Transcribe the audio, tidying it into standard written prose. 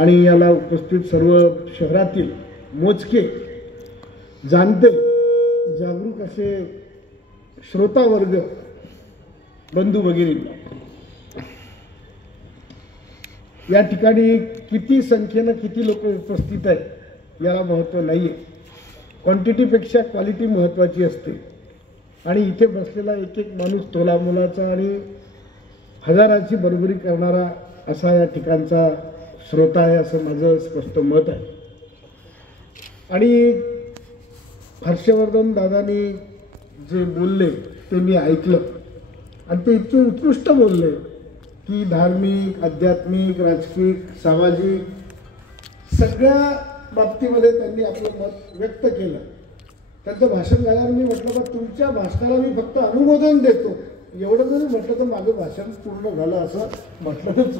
आणि याला उपस्थित सर्व शहरातील मोजके जाणते जागरूक असे श्रोता वर्ग बंधू भगिनींना, या ठिकाणी किती संख्येनं किती लोक उपस्थित आहेत याला महत्त्व नाही आहे. क्वांटिटीपेक्षा क्वालिटी महत्त्वाची असते. आणि इथे बसलेला एक एक माणूस तोलामोलाचा आणि हजाराची बरोबरी करणारा असा या ठिकाणचा श्रोता आहे असं माझं स्पष्ट मत आहे. आणि हर्षवर्धन दादांनी जे बोलले ते मी ऐकलं आणि ते इतके उत्कृष्ट बोलले की धार्मिक, आध्यात्मिक, राजकीय, सामाजिक सगळ्या बाबतीमध्ये त्यांनी आपलं मत व्यक्त केलं. त्यांचं भाषण झाल्यावर मी म्हटलं का तुमच्या भाषणाला मी फक्त अनुमोदन देतो, एवढं जरी म्हटलं तर माझं भाषण पूर्ण झालं असं म्हटलं तर